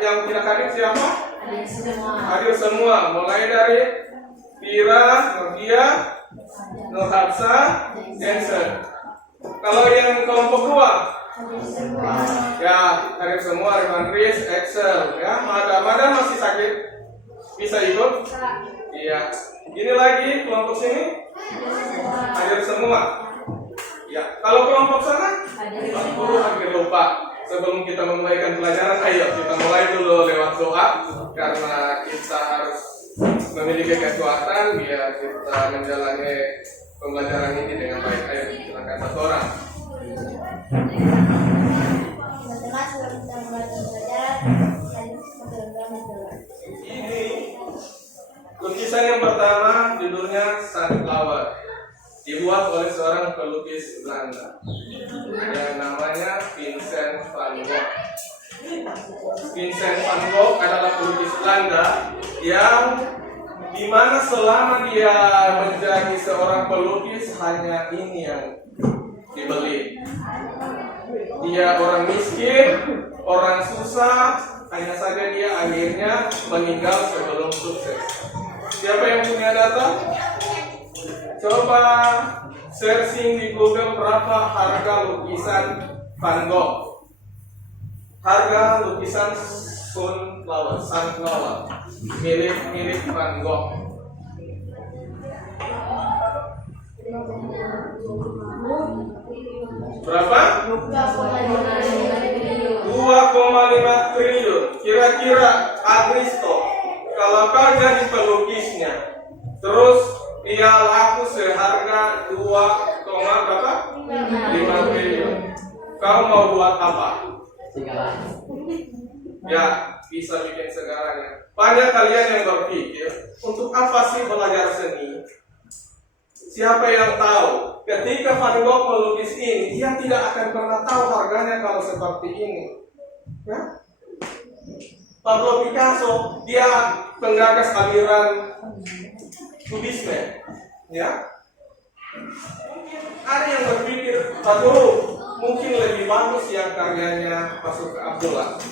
yang tidak hadir siapa? Hadir semua. Hadir semua, mulai dari Pira, Nurdia, Nurhatsa, Jensen. Kalau yang kelompok 2, Hadir semua. ya hadir semua, Riman Riz, Excel, ya. Mada masih sakit, bisa ikut? Iya. Ini lagi kelompok sini hadir semua. Ya. Kalau kelompok sana, hampir lupa. Sebelum kita memulaikan pelajaran, ayo kita mulai dulu lewat doa karena kita harus memiliki kekuatan biar kita menjalani pembelajaran ini dengan baik. Ayo silakan satu orang. Teman-teman sebelum kita mulai pembelajaran, Ini lukisan yang pertama judulnya Sunflower, dibuat oleh seorang pelukis Belanda yang namanya Vincent van Gogh. Vincent van Gogh adalah pelukis Belanda yang dimana selama dia menjadi seorang pelukis hanya ini yang dibeli. Dia orang miskin, orang susah, hanya saja dia akhirnya meninggal sebelum sukses. Siapa yang punya data? Coba searching di Google berapa harga lukisan Van Gogh. Harga lukisan sunflower milik Van Gogh. Berapa? 2,5 triliun. Kira-kira Agristo, kalau kau jadi pelukisnya, terus dia laku seharga 2,5 triliun. Kau mau buat apa? Ya, bisa bikin segalanya. Banyak kalian yang berpikir, untuk apa sih belajar seni? Siapa yang tahu? Ketika Van Gogh melukis ini, dia tidak akan pernah tahu harganya kalau seperti ini. Ya? Pablo Picasso, dia penggagas aliran kubisme. Ya? Ada yang berpikir, aduh, mungkin lebih bagus yang karyanya masuk ke Abdullah.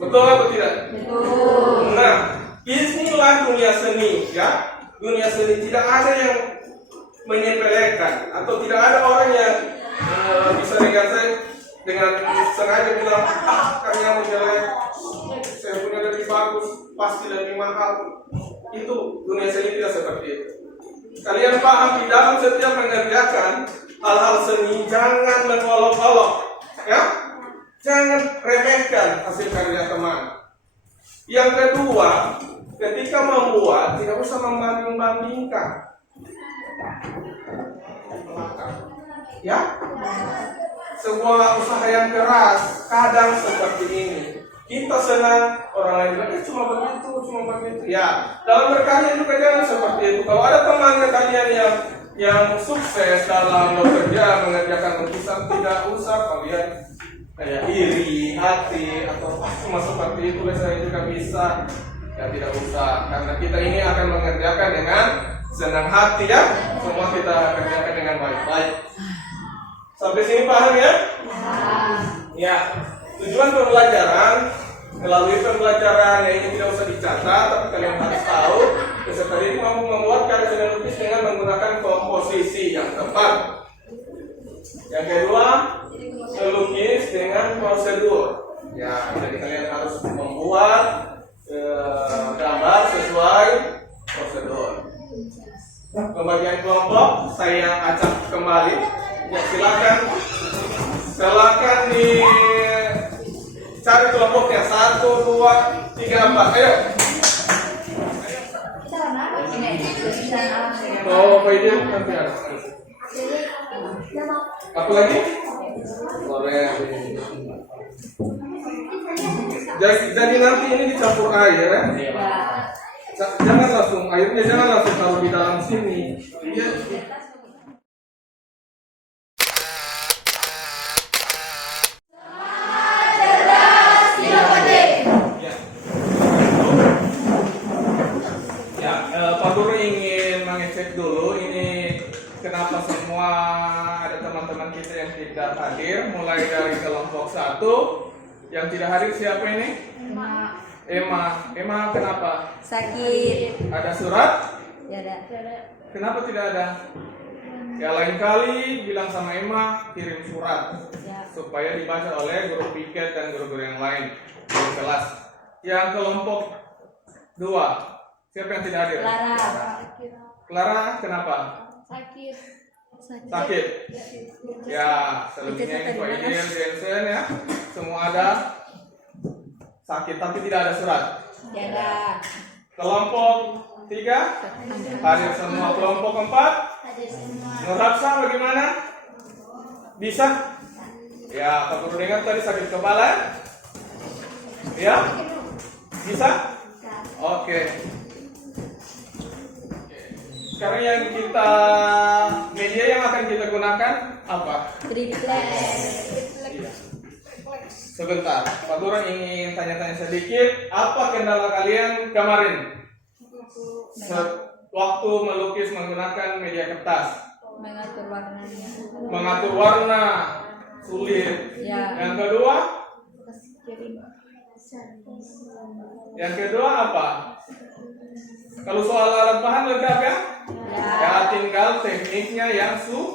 Betul atau tidak? Betul. Nah, inilah dunia seni, ya. Dunia seni tidak ada yang menyepelekan atau tidak ada orang yang bisa dengan sengaja bilang karyamu jelek, saya punya lebih bagus, pasti lebih mahal. Itu dunia seni tidak seperti itu. Kalian paham, di dalam setiap mengerjakan hal-hal seni jangan mengolok-olok, ya, jangan remehkan hasil karya teman. Yang kedua, ketika membuat tidak usah membanding-bandingkan. Ya, sebuah usaha yang keras kadang seperti ini. Kita senang, orang lain bilang cuma begitu. Ya, dalam berkarya juga jangan seperti itu. Kalau ada temannya kalian yang sukses dalam bekerja mengerjakan lukisan, tidak usah kalian kayak iri hati atau cuma seperti itu saya juga bisa. Ya, tidak usah, karena kita ini akan mengerjakan dengan senang hati, ya. Semua kita kerjakan dengan baik-baik. Sampai sini paham, ya? Ya. Tujuan pembelajaran, melalui pembelajaran yang ini tidak usah dicatat, tapi kalian harus tahu peserta ini mampu membuat karya seni lukis dengan menggunakan komposisi yang tepat. Yang kedua, melukis dengan prosedur. Ya, jadi kalian harus membuat gambar sesuai prosedur. Pembagian kelompok saya acak kembali. Ya, silakan dicari kelompoknya 1, 2, 3, 4. Ayo. Oh, apa ini nanti ada. Apa lagi? Boleh. Jadi nanti ini dicampur air, ya. Jangan langsung airnya taruh di dalam sini. Pak Guru ingin mengecek dulu ini kenapa semua ada teman-teman kita yang tidak hadir, mulai dari kelompok 1 Yang tidak hadir siapa ini? Emma kenapa? Sakit. Ada surat? Ya ada. Kenapa tidak ada? Ya lain kali bilang sama Emma kirim surat Ya. supaya dibaca oleh guru piket dan guru-guru yang lain di kelas. Yang kelompok 2, siapa yang tidak hadir? Clara. Clara kenapa? Sakit. Sakit. Ya, selebihnya ini Pak Idil, Jensen ya. Semua ada sakit tapi tidak ada surat. Ya ada. Kelompok 3 hadir semua. Kelompok 4 Hadir semua. Nurhapsa bagaimana? Bisa? Ya, Pak Guru dengar tadi sakit kepala. Ya? Bisa? Oke. Sekarang yang kita media yang akan kita gunakan apa? Triplex. Sebentar, Pak Guru ingin tanya-tanya sedikit. Apa kendala kalian kemarin? Waktu melukis menggunakan media kertas, Mengatur warnanya. mengatur warna sulit. Ya. Yang kedua apa? Kalau soal alat bahan lengkap ya? Ya. Ya tinggal tekniknya yang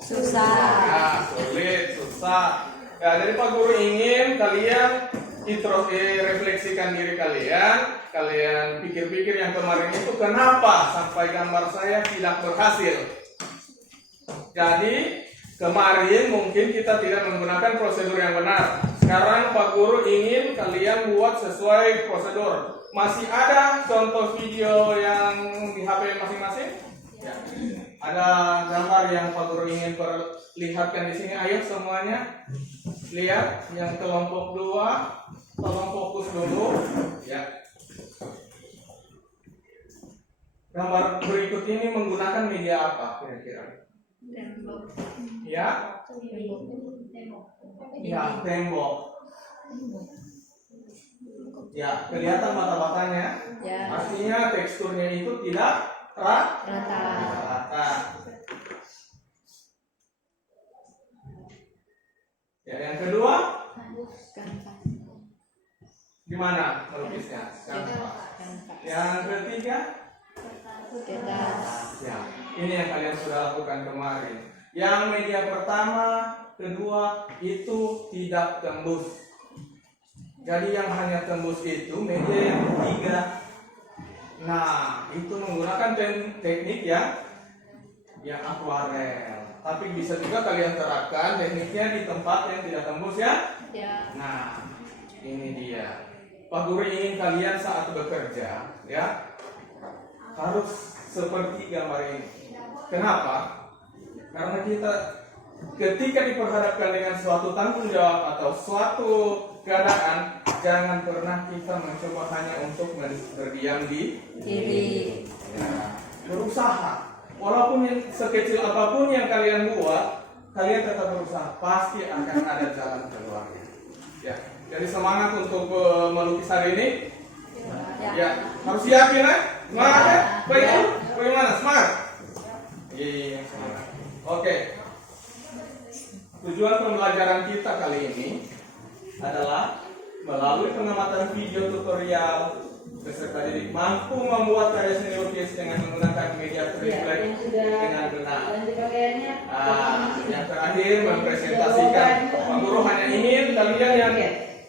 Susah. ya, sulit, susah. Ya, jadi Pak Guru ingin kalian refleksikan diri kalian. Kalian pikir-pikir yang kemarin itu kenapa sampai gambar saya tidak berhasil. Jadi kemarin mungkin kita tidak menggunakan prosedur yang benar. Sekarang Pak Guru ingin kalian buat sesuai prosedur. Masih ada contoh video yang di HP masing-masing? Ya. Ada gambar yang Pak Guru ingin perlihatkan di sini. Ayo semuanya lihat yang kelompok 2. Tolong fokus dulu. Ya. Gambar berikut ini menggunakan media apa kira-kira? Ya? Ya, tembok. Ya, kelihatan mata-matanya. Ya. Artinya teksturnya itu tidak Rata. rata. Ya, yang kedua, gimana melukisnya? Yang ketiga, Kertas. ya, ini yang kalian sudah lakukan kemarin. Yang media pertama, kedua itu tidak tembus. Jadi yang hanya tembus itu media yang ketiga. Nah, itu menggunakan teknik yang akuarel. Tapi bisa juga kalian terapkan tekniknya di tempat yang tidak tembus ya. Ya. Nah, ini dia. Pak Guru ingin kalian saat bekerja ya harus seperti gambar ini. Kenapa? Karena kita ketika diperhadapkan dengan suatu tanggung jawab atau suatu keadaan, jangan pernah kita mencoba hanya untuk berdiam di Kiri. ya, berusaha. Walaupun yang sekecil apapun yang kalian buat, kalian tetap berusaha. Pasti akan ada jalan keluarnya. Ya, jadi semangat untuk melukis hari ini. Ya, harus yakin ya. Semangat ya. Baik, bagaimana? Semangat. Iya, semangat. Oke. Tujuan pembelajaran kita kali ini adalah melalui pengamatan video tutorial peserta didik mampu membuat karya seni lukis dengan menggunakan media triplex dengan benar. Yang terakhir mempresentasikan. Pak Guru hanya ingin kalian yang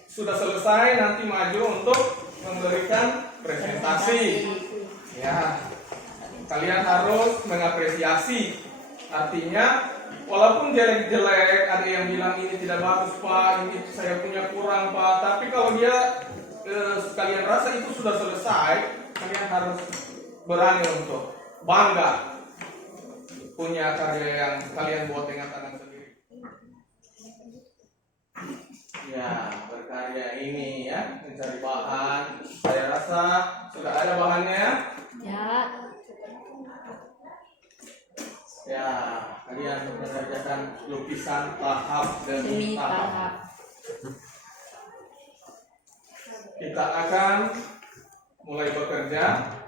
sudah selesai nanti maju untuk memberikan presentasi. Ya, kalian harus mengapresiasi. Artinya, walaupun jelek-jelek, ada yang bilang ini tidak bagus Pak, ini saya punya kurang Pak. Tapi kalau dia kalian rasa itu sudah selesai, kalian harus berani untuk bangga punya karya yang kalian buat dengan tangan sendiri. Ya, berkarya ini ya, mencari bahan. Saya rasa sudah ada bahannya. Ya. Ya, kalian mengerjakan lukisan tahap demi Demi tahap. tahap. Kita akan mulai bekerja.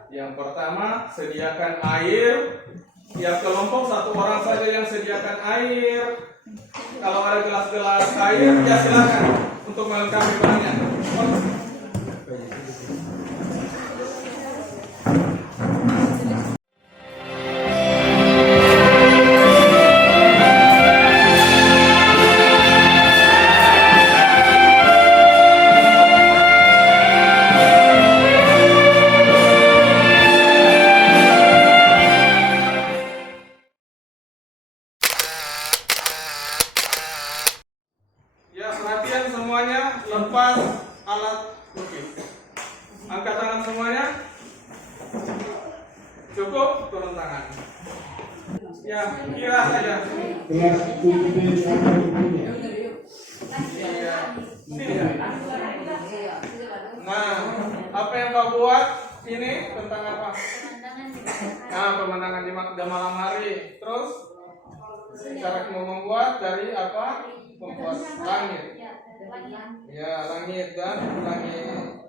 Yang pertama, sediakan air. Tiap kelompok satu orang saja yang sediakan air. Kalau ada gelas-gelas air, ya silakan untuk melengkapi bahannya. Ya, perhatian semuanya, lepas alat lukis. Angkat tangan semuanya. Cukup, turun tangan. Ya, kira saja. Kelas UPD Surabaya. Iya. Sini ya. Nah, apa yang kau buat ini tentang apa? Nah, pemandangan di malam hari. Terus, cara kamu membuat dari apa? Membuat langit. Ya, langit dan langit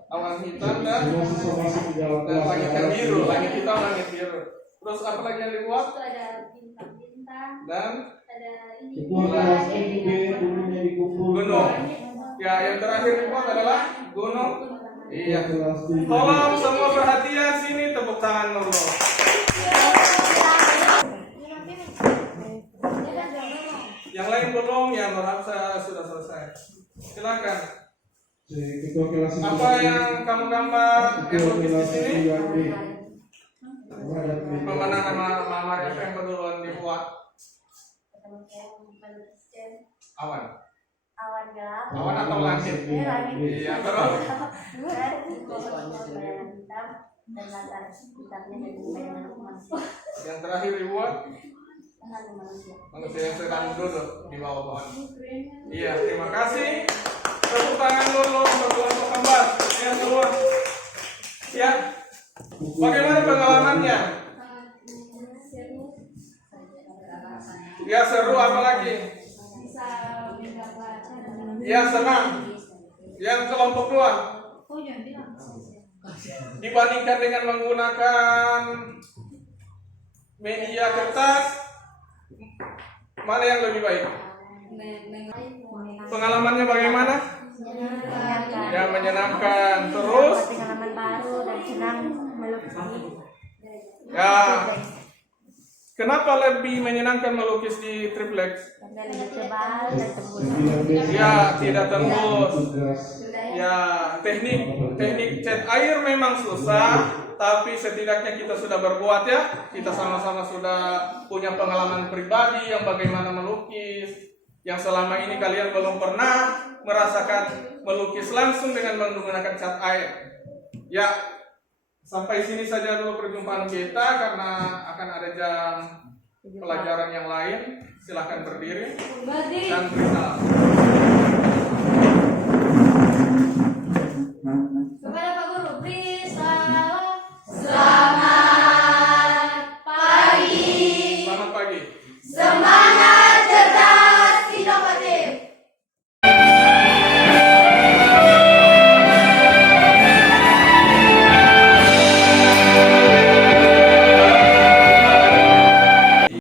awan hitam dan Semua siswa masuk di dalam kelas. langit yang biru, langit hitam, langit biru. Terus apa lagi yang dibuat? Ada bintang-bintang, Dan ada ini. Ketua kelas UPD umumnya dikumpulkan. gunung. Ya, yang terakhir dibuat adalah gunung. Iya. Kelas di Tolong semua perhatian sini, tepuk tangan dulu. Yang lain belum, yang merasa sudah selesai. Silakan. Ketua kelas Apa yang kamu gambar yang Ketua lukis di kelas sini? 3B. Pemandangan malam itu yang keduluan dibuat. Awan. Awan gelap. Awan atau langit? Iya, terus. Dan latar hitamnya dari bayangan manusia. Yang terakhir dibuat Lalu manusia. manusia yang sedang duduk di bawah pohon. Iya, terima kasih. Tepuk tangan dulu untuk kelompok kembar yang keluar. Ya, bagaimana pengalamannya? Ya seru, apa lagi? Bisa menggambar. Ya senang. Yang kelompok dua, Oh, jangan bilang. dibandingkan dengan menggunakan media kertas, mana yang lebih baik? Pengalamannya bagaimana? Ya menyenangkan. Terus? Pengalaman baru dan senang melukis. Ya. Kenapa lebih menyenangkan melukis di triplex? Karena lebih tebal dan tembus. 9B. Ya, tidak tembus. Tugas. Ya, teknik cat air memang susah, tapi setidaknya kita sudah berbuat ya. Kita sama-sama sudah punya pengalaman pribadi yang bagaimana melukis. Yang selama ini kalian belum pernah merasakan melukis langsung dengan menggunakan cat air. Ya, sampai sini saja dulu perjumpaan kita karena akan ada jam pelajaran yang lain. Silahkan berdiri dan beri salam.